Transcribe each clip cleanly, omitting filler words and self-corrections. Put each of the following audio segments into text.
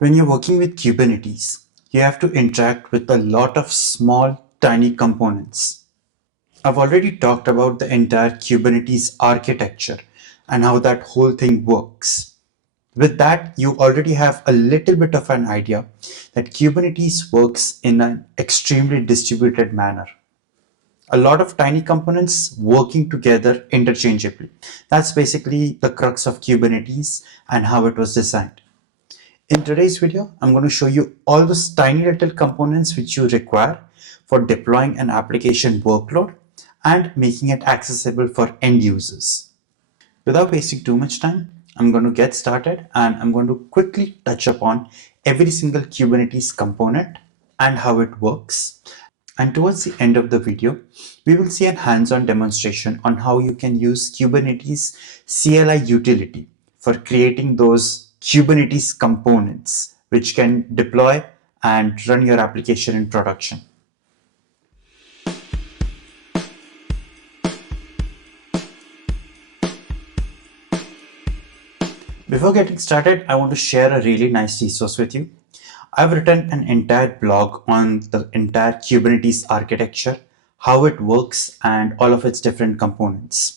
When you're working with Kubernetes, you have to interact with a lot of small, tiny components. I've already talked about the entire Kubernetes architecture and how that whole thing works. With that, you already have a little bit of an idea that Kubernetes works in an extremely distributed manner. A lot of tiny components working together interchangeably. That's basically the crux of Kubernetes and how it was designed. In today's video, I'm going to show you all those tiny little components which you require for deploying an application workload and making it accessible for end users. Without wasting too much time, I'm going to get started and I'm going to quickly touch upon every single Kubernetes component and how it works. And towards the end of the video, we will see a hands-on demonstration on how you can use Kubernetes CLI utility for creating those Kubernetes components which can deploy and run your application in production. Before getting started, I want to share a really nice resource with you. I've written an entire blog on the entire Kubernetes architecture, how it works, and all of its different components.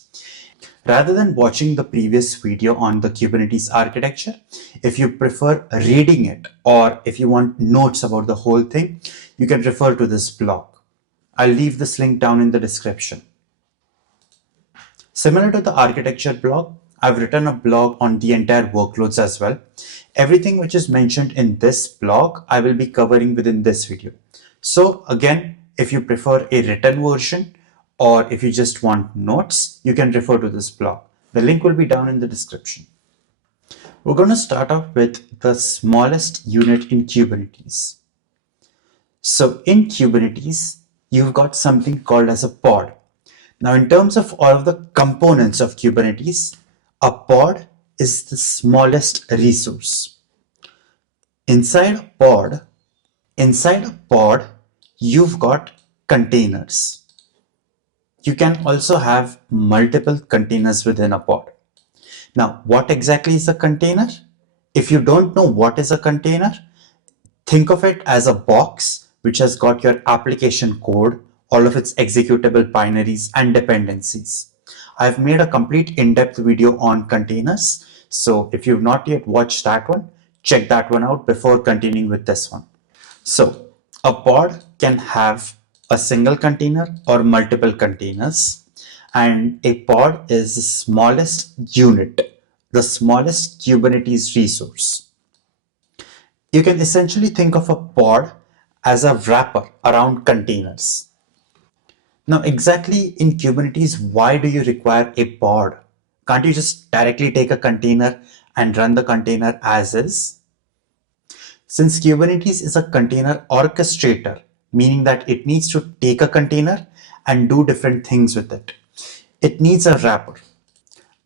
Rather than watching the previous video on the Kubernetes architecture, if you prefer reading it or if you want notes about the whole thing, you can refer to this blog. I'll leave this link down in the description. Similar to the architecture blog, I've written a blog on the entire workloads as well. Everything which is mentioned in this blog, I will be covering within this video. So again, if you prefer a written version or if you just want notes, you can refer to this blog. The link will be down in the description. We're going to start off with the smallest unit in Kubernetes. So in Kubernetes, you've got something called as a pod. Now, in terms of all of the components of Kubernetes, a pod is the smallest resource. Inside a pod, you've got containers. You can also have multiple containers within a pod. Now, what exactly is a container? If you don't know what is a container, think of it as a box which has got your application code, all of its executable binaries and dependencies. I've made a complete in-depth video on containers. So if you've not yet watched that one, check that one out before continuing with this one. So a pod can have a single container or multiple containers, and a pod is the smallest unit, the smallest Kubernetes resource. You can essentially think of a pod as a wrapper around containers. Now, exactly in Kubernetes, why do you require a pod? Can't you just directly take a container and run the container as is? Since Kubernetes is a container orchestrator, meaning that it needs to take a container and do different things with it, it needs a wrapper.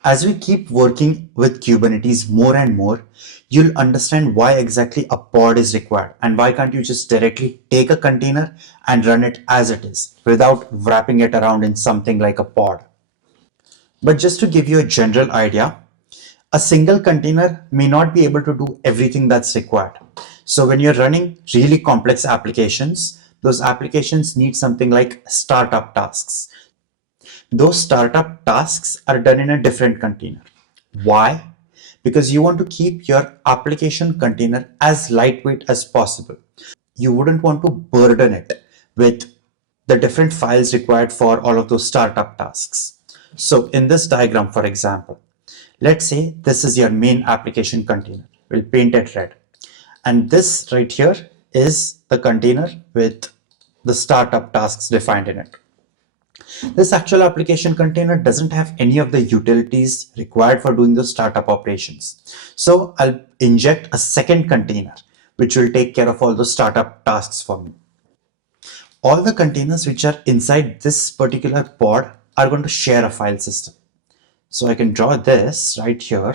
As we keep working with Kubernetes more and more, you'll understand why exactly a pod is required and why can't you just directly take a container and run it as it is without wrapping it around in something like a pod. But just to give you a general idea, a single container may not be able to do everything that's required. So when you're running really complex applications, those applications need something like startup tasks. Those startup tasks are done in a different container. Why? Because you want to keep your application container as lightweight as possible. You wouldn't want to burden it with the different files required for all of those startup tasks. So in this diagram, for example, let's say this is your main application container. We'll paint it red. And this right here is the container with the startup tasks defined in it. This actual application container doesn't have any of the utilities required for doing the startup operations. So I'll inject a second container, which will take care of all the startup tasks for me. All the containers which are inside this particular pod are going to share a file system. So I can draw this right here,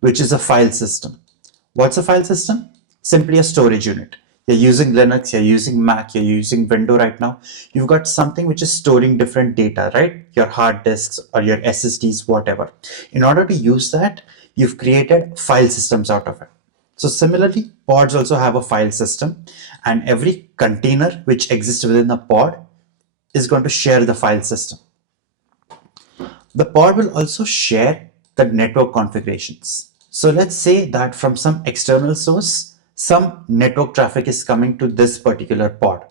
which is a file system. What's a file system? Simply a storage unit. You're using Linux, you're using Mac, you're using Windows right now. You've got something which is storing different data, right? Your hard disks or your SSDs, whatever. In order to use that, you've created file systems out of it. So similarly, pods also have a file system, and every container which exists within a pod is going to share the file system. The pod will also share the network configurations. So let's say that from some external source, some network traffic is coming to this particular pod.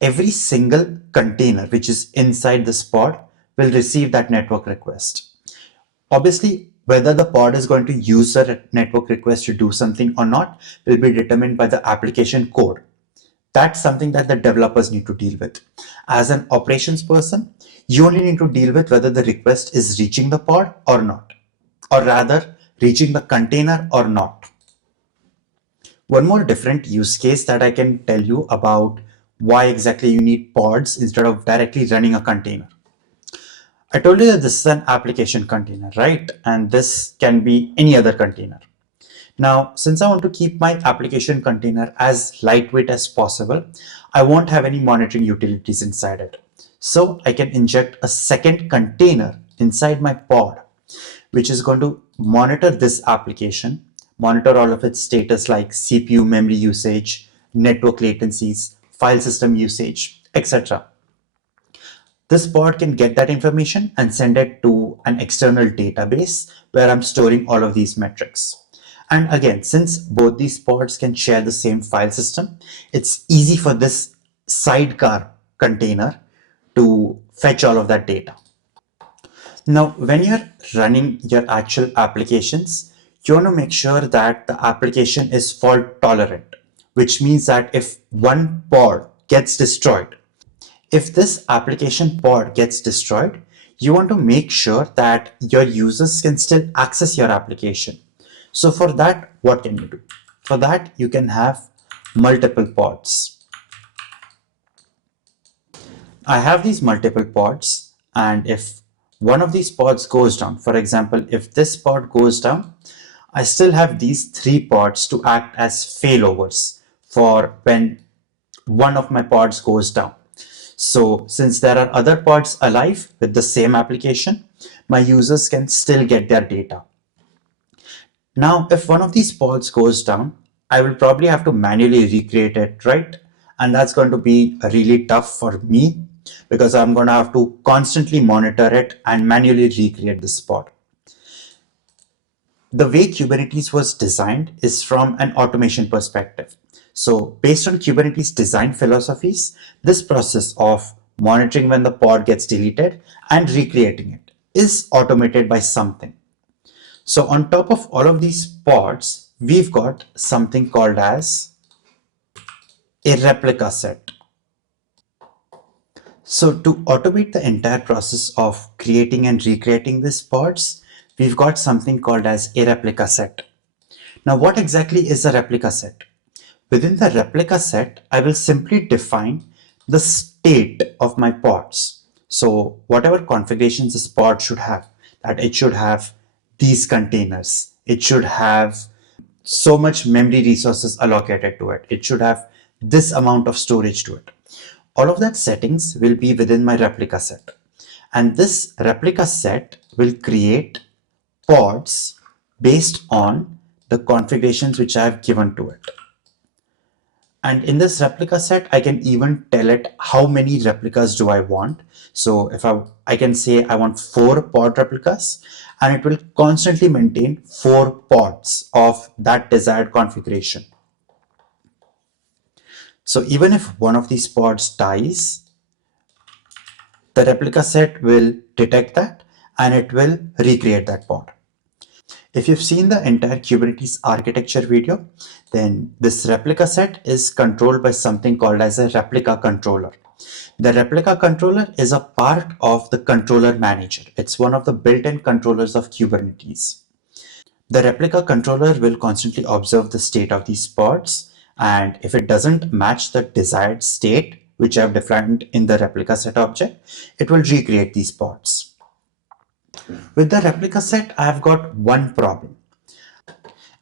Every single container which is inside this pod will receive that network request. Obviously, whether the pod is going to use the network request to do something or not will be determined by the application code. That's something that the developers need to deal with. As an operations person, you only need to deal with whether the request is reaching the pod or not, or rather reaching the container or not. One more different use case that I can tell you about why exactly you need pods instead of directly running a container. I told you that this is an application container, right? And this can be any other container. Now, since I want to keep my application container as lightweight as possible, I won't have any monitoring utilities inside it. So I can inject a second container inside my pod, which is going to monitor this application, monitor all of its status like CPU memory usage, network latencies, file system usage, etc. This pod can get that information and send it to an external database where I'm storing all of these metrics. And again, since both these pods can share the same file system, it's easy for this sidecar container to fetch all of that data. Now, when you're running your actual applications, you want to make sure that the application is fault tolerant, which means that if one pod gets destroyed, if this application pod gets destroyed, you want to make sure that your users can still access your application. So for that, what can you do? For that, you can have multiple pods. I have these multiple pods, and if one of these pods goes down, for example, if this pod goes down, I still have these 3 pods to act as failovers for when one of my pods goes down. So since there are other pods alive with the same application, my users can still get their data. Now, if one of these pods goes down, I will probably have to manually recreate it, right? And that's going to be really tough for me because I'm going to have to constantly monitor it and manually recreate this pod. The way Kubernetes was designed is from an automation perspective. So based on Kubernetes design philosophies, this process of monitoring when the pod gets deleted and recreating it is automated by something. So on top of all of these pods, we've got something called as a replica set. So to automate the entire process of creating and recreating these pods, we've got something called as a replica set. Now, what exactly is a replica set? Within the replica set, I will simply define the state of my pods. So whatever configurations this pod should have, that it should have these containers, it should have so much memory resources allocated to it, it should have this amount of storage to it. All of that settings will be within my replica set. And this replica set will create pods based on the configurations which I have given to it. And in this replica set, I can even tell it how many replicas do I want. So if I can say I want 4 pod replicas, and it will constantly maintain 4 pods of that desired configuration. So even if one of these pods dies, the replica set will detect that and it will recreate that pod. If you've seen the entire Kubernetes architecture video, then this replica set is controlled by something called as a replica controller. The replica controller is a part of the controller manager. It's one of the built-in controllers of Kubernetes. The replica controller will constantly observe the state of these pods, and if it doesn't match the desired state, which I've defined in the replica set object, it will recreate these pods. With the replica set, I've got one problem.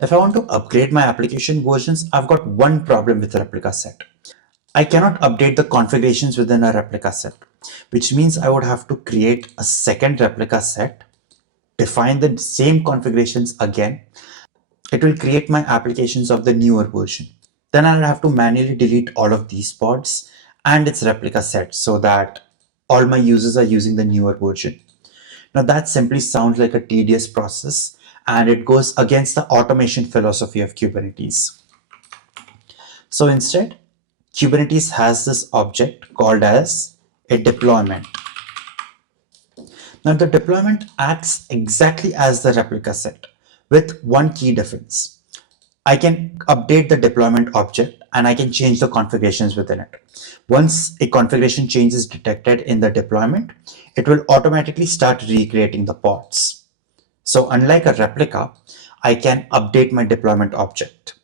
If I want to upgrade my application versions, I've got one problem with the replica set. I cannot update the configurations within a replica set, which means I would have to create a second replica set, define the same configurations again, it will create my applications of the newer version. Then I'll have to manually delete all of these pods and its replica set so that all my users are using the newer version. Now that simply sounds like a tedious process and it goes against the automation philosophy of Kubernetes. So instead, Kubernetes has this object called as a deployment. Now the deployment acts exactly as the replica set with one key difference. I can update the deployment object and I can change the configurations within it. Once a configuration change is detected in the deployment, it will automatically start recreating the pods. So unlike a replica, I can update my deployment object.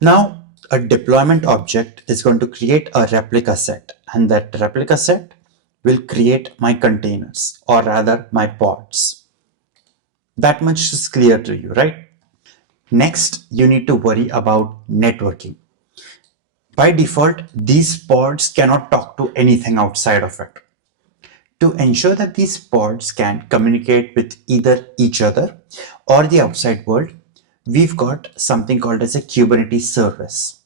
Now, a deployment object is going to create a replica set, and that replica set will create my containers, or rather my pods. That much is clear to you, right? Next, you need to worry about networking. By default, these pods cannot talk to anything outside of it. To ensure that these pods can communicate with either each other or the outside world, we've got something called as a Kubernetes service.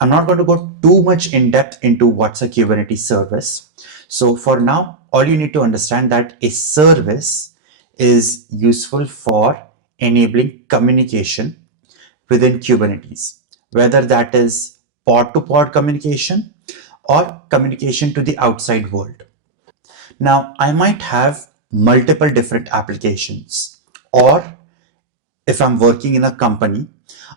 I'm not going to go too much in depth into what's a Kubernetes service. So for now, all you need to understand that a service is useful for enabling communication within Kubernetes, whether that is pod to pod communication or communication to the outside world. Now, I might have multiple different applications, or if I'm working in a company,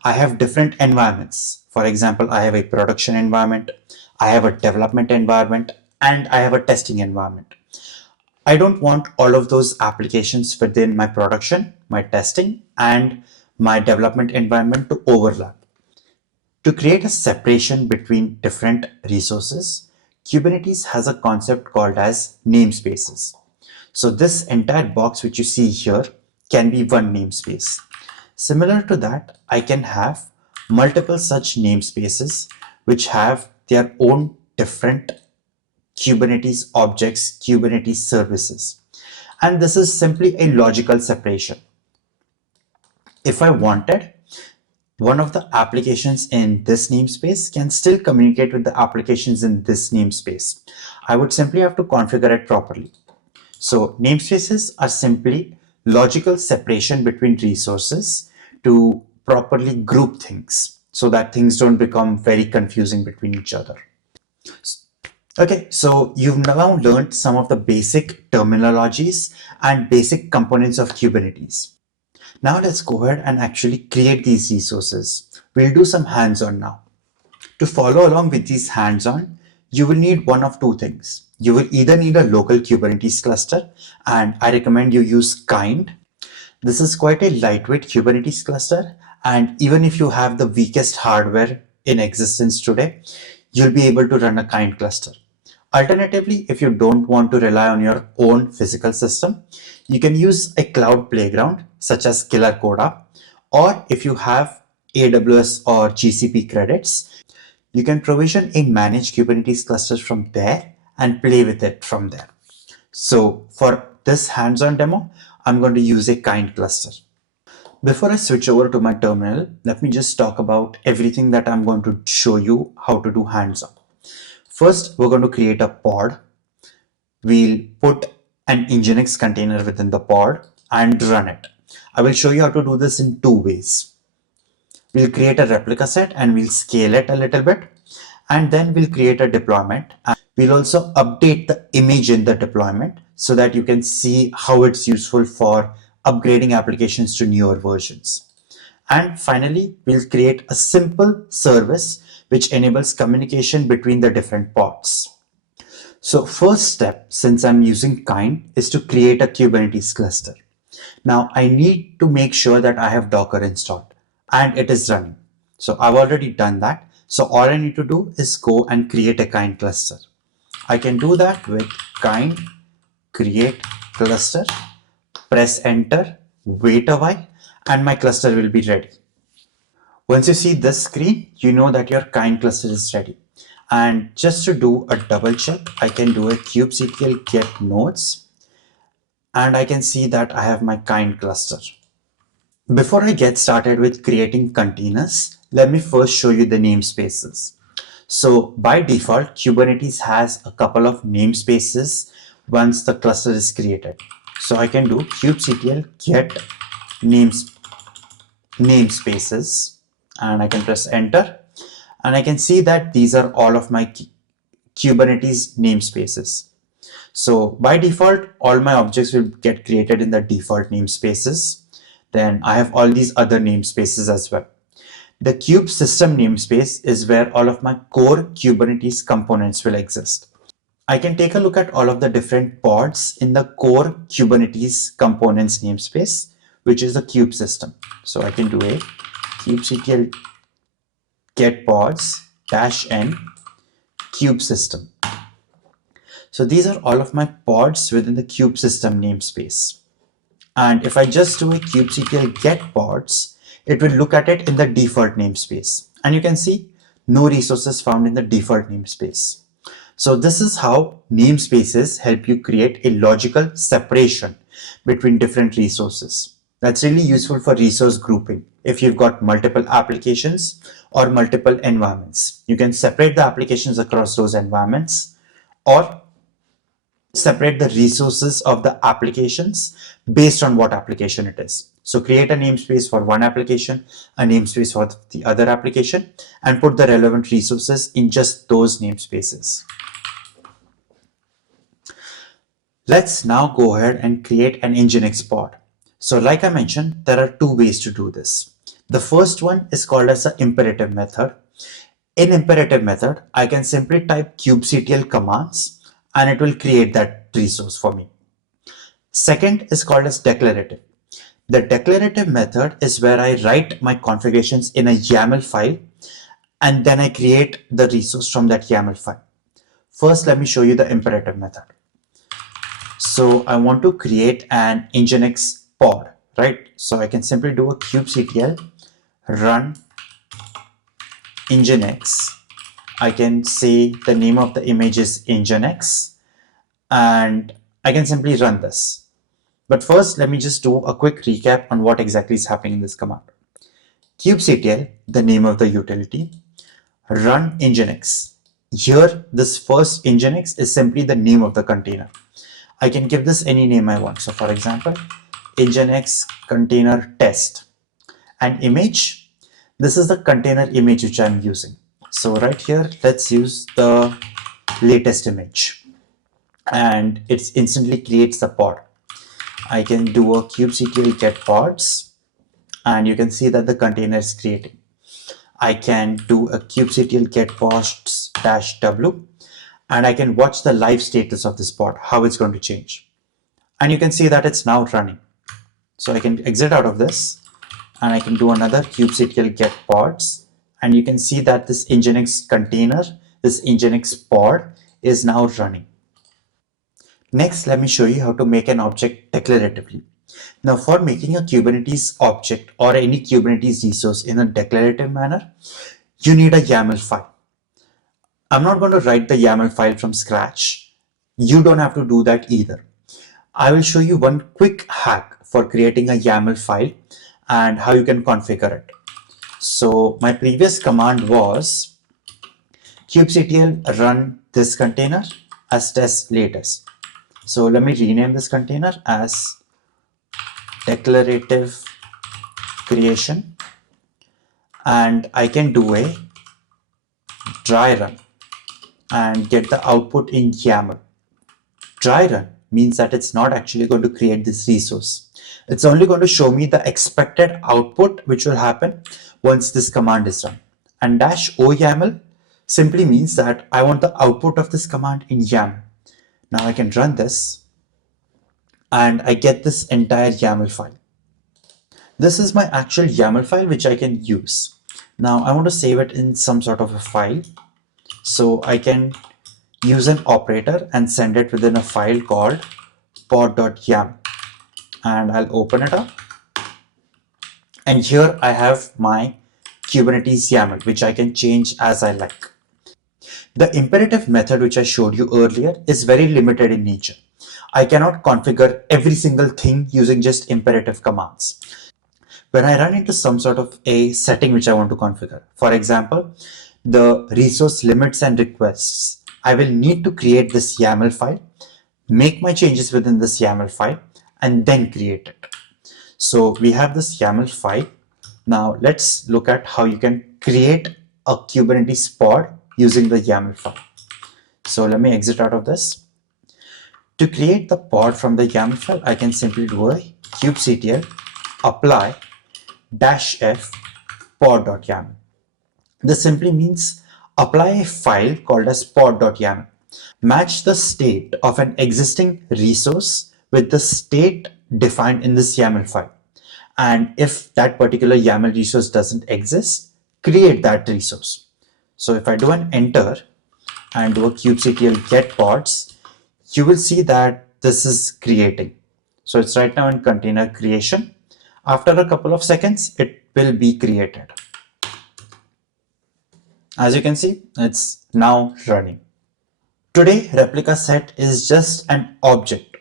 I have different environments. For example, I have a production environment, I have a development environment, and I have a testing environment. I don't want all of those applications within my production, my testing, and my development environment to overlap. To create a separation between different resources, Kubernetes has a concept called as namespaces. So this entire box which you see here can be one namespace. Similar to that, I can have multiple such namespaces which have their own different Kubernetes objects, Kubernetes services. And this is simply a logical separation. If I wanted, one of the applications in this namespace can still communicate with the applications in this namespace. I would simply have to configure it properly. So namespaces are simply logical separation between resources to properly group things so that things don't become very confusing between each other. Okay, so you've now learned some of the basic terminologies and basic components of Kubernetes. Now let's go ahead and actually create these resources. We'll do some hands-on now. To follow along with these hands-on, you will need one of two things. You will either need a local Kubernetes cluster, and I recommend you use Kind. This is quite a lightweight Kubernetes cluster, and even if you have the weakest hardware in existence today, you'll be able to run a Kind cluster. Alternatively, if you don't want to rely on your own physical system, you can use a cloud playground such as Killer Coda, or if you have AWS or GCP credits, you can provision a managed Kubernetes cluster from there and play with it from there. So for this hands-on demo, I'm going to use a Kind cluster. Before I switch over to my terminal, let me just talk about everything that I'm going to show you how to do hands-on. First, we're going to create a pod. We'll put an Nginx container within the pod and run it. I will show you how to do this in two ways. We'll create a replica set and we'll scale it a little bit. And then we'll create a deployment. And we'll also update the image in the deployment so that you can see how it's useful for upgrading applications to newer versions. And finally, we'll create a simple service which enables communication between the different pods. So first step, since I'm using Kind, is to create a Kubernetes cluster. Now I need to make sure that I have Docker installed and it is running. So I've already done that. So all I need to do is go and create a Kind cluster. I can do that with Kind create cluster, press enter, wait a while, and my cluster will be ready. Once you see this screen, you know that your Kind cluster is ready. And just to do a double check, I can do a kubectl get nodes, and I can see that I have my Kind cluster. Before I get started with creating containers, let me first show you the namespaces. So by default, Kubernetes has a couple of namespaces once the cluster is created. So I can do kubectl get namespaces and I can press enter and I can see that these are all of my Kubernetes namespaces. So by default, all my objects will get created in the default namespaces. Then I have all these other namespaces as well. The kube system namespace is where all of my core Kubernetes components will exist. I can take a look at all of the different pods in the core Kubernetes components namespace, which is the kube system. So I can do a kubectl get pods -n kube system. So these are all of my pods within the kube system namespace. And if I just do a kubectl get pods, it will look at it in the default namespace. And you can see no resources found in the default namespace. So this is how namespaces help you create a logical separation between different resources. That's really useful for resource grouping. If you've got multiple applications or multiple environments, you can separate the applications across those environments or separate the resources of the applications based on what application it is. So create a namespace for one application, a namespace for the other application, and put the relevant resources in just those namespaces. Let's now go ahead and create an Nginx pod. So like I mentioned, there are two ways to do this. The first one is called as the imperative method. In imperative method, I can simply type kubectl commands and it will create that resource for me. Second is called as declarative. The declarative method is where I write my configurations in a YAML file and then I create the resource from that YAML file. First, let me show you the imperative method. So I want to create an Nginx pod, right? So I can simply do a kubectl run Nginx. I can say the name of the image is Nginx and I can simply run this. But first, let me just do a quick recap on what exactly is happening in this command. kubectl, the name of the utility, run Nginx. Here, this first Nginx is simply the name of the container. I can give this any name I want. So for example, Nginx container test. And image, this is the container image which I'm using. So right here, let's use the latest image. And it instantly creates the pod. I can do a kubectl get pods and you can see that the container is creating. I can do a kubectl get pods -w and I can watch the live status of this pod, how it's going to change. And you can see that it's now running. So I can exit out of this and I can do another kubectl get pods and you can see that this Nginx container, this Nginx pod is now running. Next, let me show you how to make an object declaratively. Now for making a Kubernetes object or any Kubernetes resource in a declarative manner, you need a YAML file. I'm not going to write the YAML file from scratch. You don't have to do that either. I will show you one quick hack for creating a YAML file and how you can configure it. So my previous command was kubectl run this container as test latest. So let me rename this container as declarative creation and I can do a dry run and get the output in YAML. Dry run means that it's not actually going to create this resource. It's only going to show me the expected output which will happen once this command is run. And -o YAML simply means that I want the output of this command in YAML. Now I can run this and I get this entire YAML file. This is my actual YAML file which I can use. Now I want to save it in some sort of a file. So I can use an operator and send it within a file called pod.yaml. And I'll open it up. And here I have my Kubernetes YAML, which I can change as I like. The imperative method which I showed you earlier is very limited in nature. I cannot configure every single thing using just imperative commands. when I run into some sort of a setting which I want to configure, for example, the resource limits and requests, I will need to create this YAML file, make my changes within this YAML file, and then create it. So we have this YAML file. Now let's look at how you can create a Kubernetes pod using the YAML file. So let me exit out of this. To create the pod from the YAML file, I can simply do a kubectl apply -f pod.yaml. This simply means apply a file called as pod.yaml. Match the state of an existing resource with the state defined in this YAML file. And if that particular YAML resource doesn't exist, create that resource. So if I do an enter and do a kubectl get pods, you will see that this is creating. So it's right now in container creation. After a couple of seconds, it will be created. As you can see, it's now running. Today, replica set is just an object.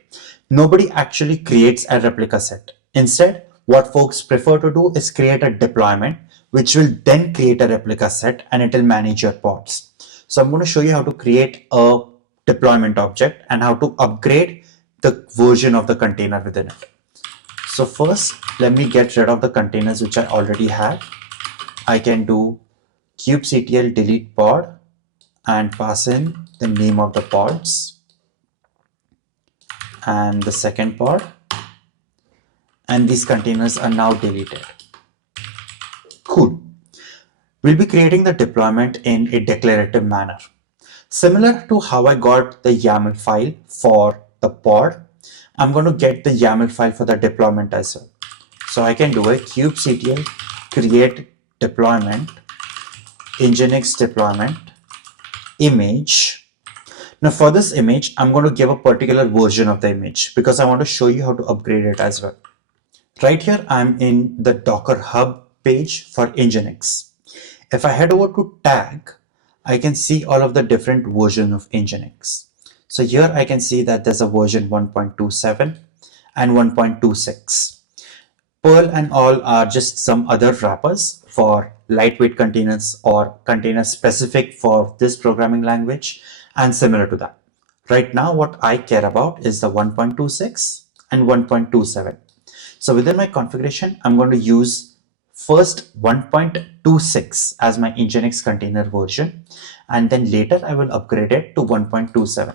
Nobody actually creates a replica set. Instead, what folks prefer to do is create a deployment, which will then create a replica set and it will manage your pods. So I'm going to show you how to create a deployment object and how to upgrade the version of the container within it. So first, let me get rid of the containers which I already have. I can do kubectl delete pod and pass in the name of the pods and the second pod, and these containers are now deleted. Cool. We'll be creating the deployment in a declarative manner. Similar to how I got the YAML file for the pod, I'm going to get the YAML file for the deployment as well. So I can do a kubectl create deployment nginx deployment image. Now for this image, I'm going to give a particular version of the image because I want to show you how to upgrade it as well. Right here, I'm in the Docker Hub page for Nginx. If I head over to tag, I can see all of the different versions of Nginx. So here I can see that there's a version 1.27 and 1.26. Perl and all are just some other wrappers for lightweight containers or containers specific for this programming language and similar to that. Right now, what I care about is the 1.26 and 1.27. So within my configuration, I'm going to use first 1.26 as my Nginx container version, and then later I will upgrade it to 1.27.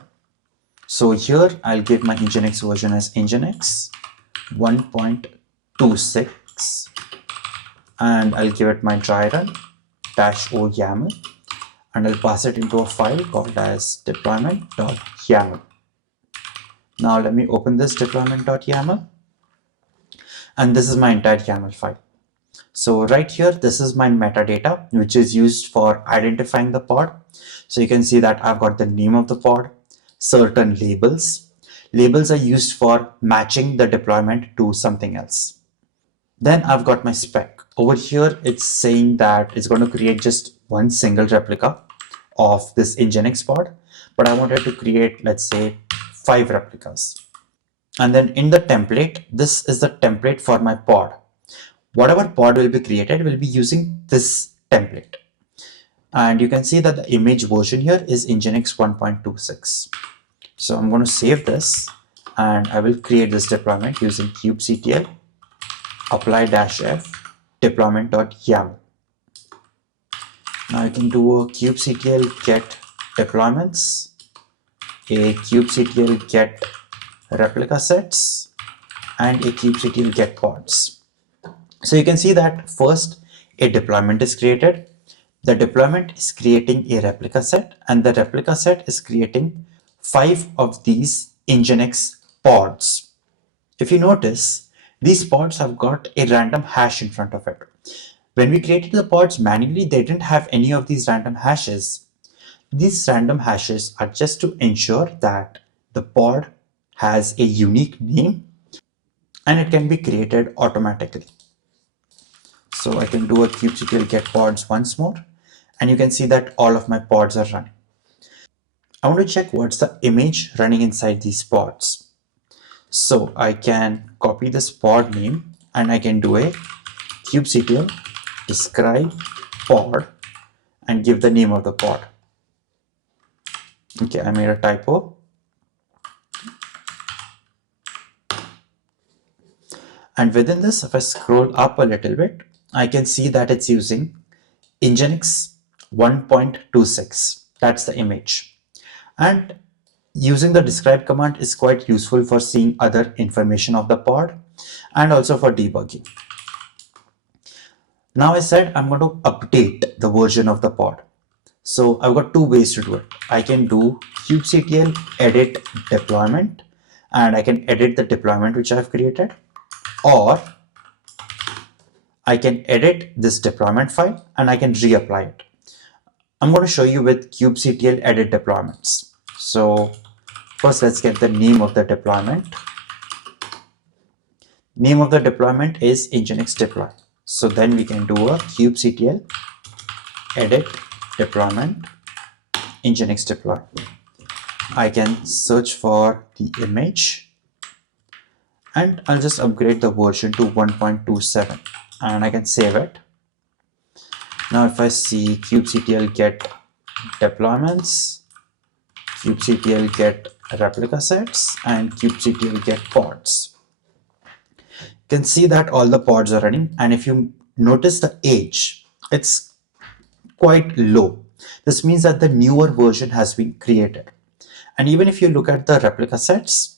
So here I'll give my Nginx version as Nginx 1.26, and I'll give it my dry run -o YAML, and I'll pass it into a file called as deployment.yaml. Now let me open this deployment.yaml, and this is my entire YAML file. So right here, this is my metadata, which is used for identifying the pod. So you can see that I've got the name of the pod, certain labels. Labels are used for matching the deployment to something else. Then I've got my spec. Over here, it's saying that it's going to create just one single replica of this Nginx pod, but I wanted to create, let's say, 5 replicas. And then in the template, this is the template for my pod. Whatever pod will be created will be using this template. And you can see that the image version here is Nginx 1.26. So I'm going to save this and I will create this deployment using kubectl apply -f deployment.yaml. Now you can do a kubectl get deployments, a kubectl get ReplicaSets, and a kubectl get pods. So you can see that first a deployment is created. The deployment is creating a replica set, and the replica set is creating 5 of these Nginx pods. If you notice, these pods have got a random hash in front of it. When we created the pods manually, they didn't have any of these random hashes. These random hashes are just to ensure that the pod has a unique name and it can be created automatically. So I can do a kubectl get pods once more, and you can see that all of my pods are running. I want to check what's the image running inside these pods. So I can copy this pod name and I can do a kubectl describe pod and give the name of the pod. Okay, I made a typo. And within this, if I scroll up a little bit, I can see that it's using Nginx 1.26. That's the image. And using the describe command is quite useful for seeing other information of the pod and also for debugging. Now I said I'm going to update the version of the pod. So I've got two ways to do it. I can do kubectl edit deployment and I can edit the deployment which I've created, or I can edit this deployment file and I can reapply it. I'm going to show you with kubectl edit deployments. So first let's get the name of the deployment. Name of the deployment is Nginx deploy. So then we can do a kubectl edit deployment Nginx deploy. I can search for the image and I'll just upgrade the version to 1.27 and I can save it. Now if I see kubectl get deployments, kubectl get ReplicaSets and kubectl get pods, you can see that all the pods are running, and if you notice the age, it's quite low. This means that the newer version has been created. And even if you look at the ReplicaSets,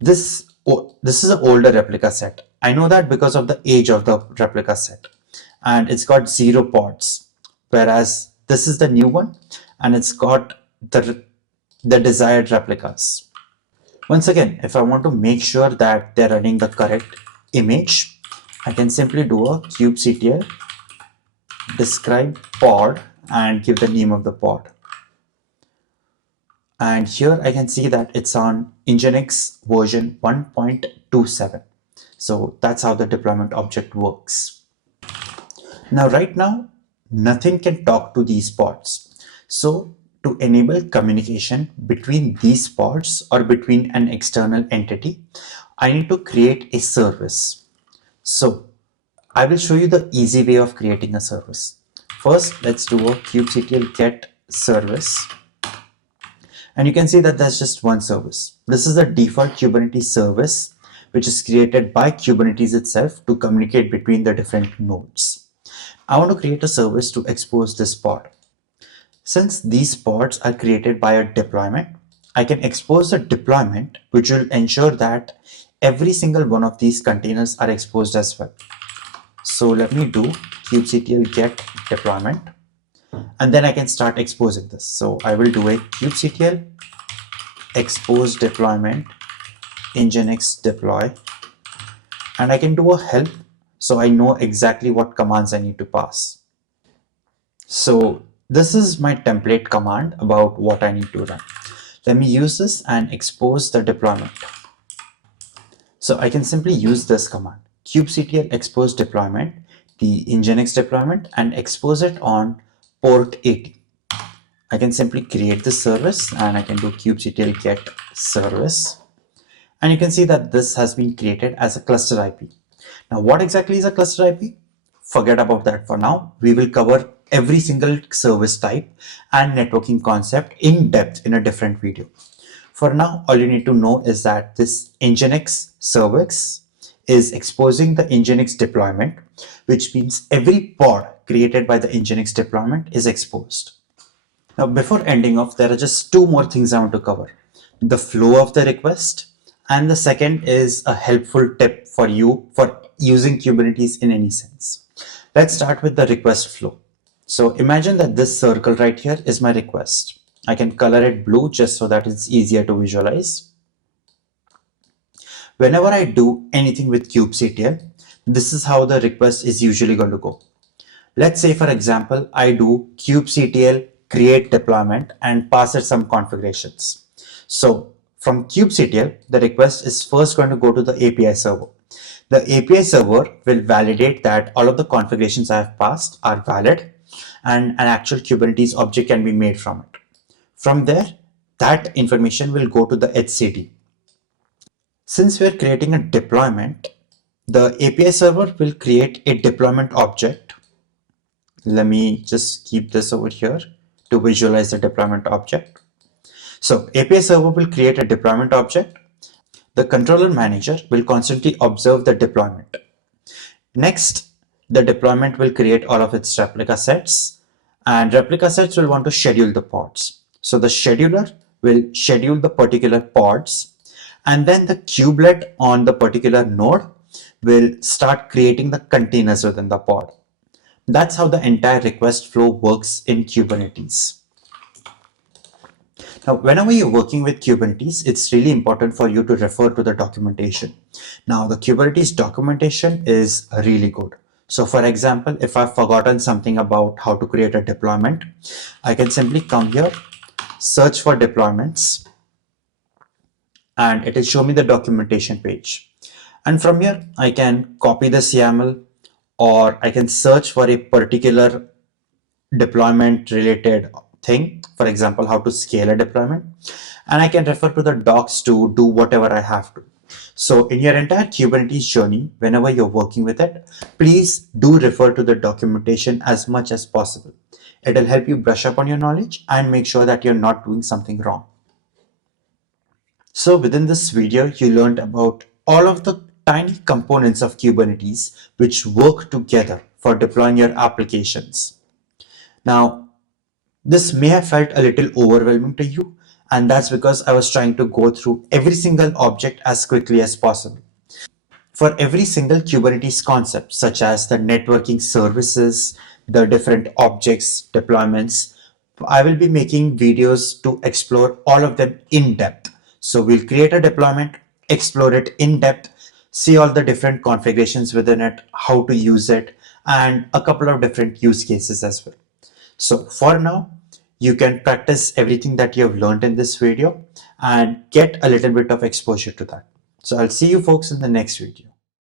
this is an older replica set. I know that because of the age of the replica set, and it's got 0 pods, whereas this is the new one and it's got the desired replicas. Once again, if I want to make sure that they're running the correct image, I can simply do a kubectl describe pod and give the name of the pod. And here I can see that it's on Nginx version 1.27. So that's how the deployment object works. Now, right now, nothing can talk to these pods. So to enable communication between these pods or between an external entity, I need to create a service. So I will show you the easy way of creating a service. First, let's do a kubectl get service. And you can see that there's just one service. This is the default Kubernetes service, which is created by Kubernetes itself to communicate between the different nodes. I want to create a service to expose this pod. Since these pods are created by a deployment, I can expose a deployment which will ensure that every single one of these containers are exposed as well. So let me do kubectl get deployment, and then I can start exposing this. So I will do a kubectl expose deployment Nginx deploy, and I can do a help so I know exactly what commands I need to pass. So this is my template command about what I need to run. Let me use this and expose the deployment. So I can simply use this command, kubectl expose deployment, the Nginx deployment, and expose it on port 80. I can simply create this service and I can do kubectl get service. And you can see that this has been created as a cluster IP. Now, what exactly is a cluster IP? Forget about that for now. We will cover every single service type and networking concept in depth in a different video. For now, all you need to know is that this Nginx service is exposing the Nginx deployment, which means every pod created by the Nginx deployment is exposed. Now, before ending off, there are just two more things I want to cover: the flow of the request, and the second is a helpful tip for you for using Kubernetes in any sense. Let's start with the request flow. So imagine that this circle right here is my request. I can color it blue just so that it's easier to visualize. Whenever I do anything with kubectl, this is how the request is usually going to go. Let's say, for example, I do kubectl create deployment and pass it some configurations. So from kubectl, the request is first going to go to the API server. The API server will validate that all of the configurations I have passed are valid and an actual Kubernetes object can be made from it. From there, that information will go to the HCD. Since we are creating a deployment, The API server will create a deployment object. Let me just keep this over here to visualize the deployment object. So API server will create a deployment object. The controller manager will constantly observe the deployment. Next, the deployment will create all of its replica sets, and replica sets will want to schedule the pods. So the scheduler will schedule the particular pods, and then the kubelet on the particular node will start creating the containers within the pod. That's how the entire request flow works in Kubernetes. Now, whenever you're working with Kubernetes, it's really important for you to refer to the documentation. Now, the Kubernetes documentation is really good. So for example, if I've forgotten something about how to create a deployment, I can simply come here, search for deployments, and it will show me the documentation page. And from here, I can copy this YAML, or I can search for a particular deployment related thing, for example, how to scale a deployment, and I can refer to the docs to do whatever I have to. So in your entire Kubernetes journey, whenever you're working with it, please do refer to the documentation as much as possible. It'll help you brush up on your knowledge and make sure that you're not doing something wrong. So within this video, you learned about all of the tiny components of Kubernetes which work together for deploying your applications. Now, this may have felt a little overwhelming to you, and that's because I was trying to go through every single object as quickly as possible. For every single Kubernetes concept, such as the networking services, the different objects, deployments, I will be making videos to explore all of them in depth. So we'll create a deployment, explore it in depth, see all the different configurations within it, how to use it, and a couple of different use cases as well. So for now, you can practice everything that you have learned in this video and get a little bit of exposure to that. So I'll see you folks in the next video.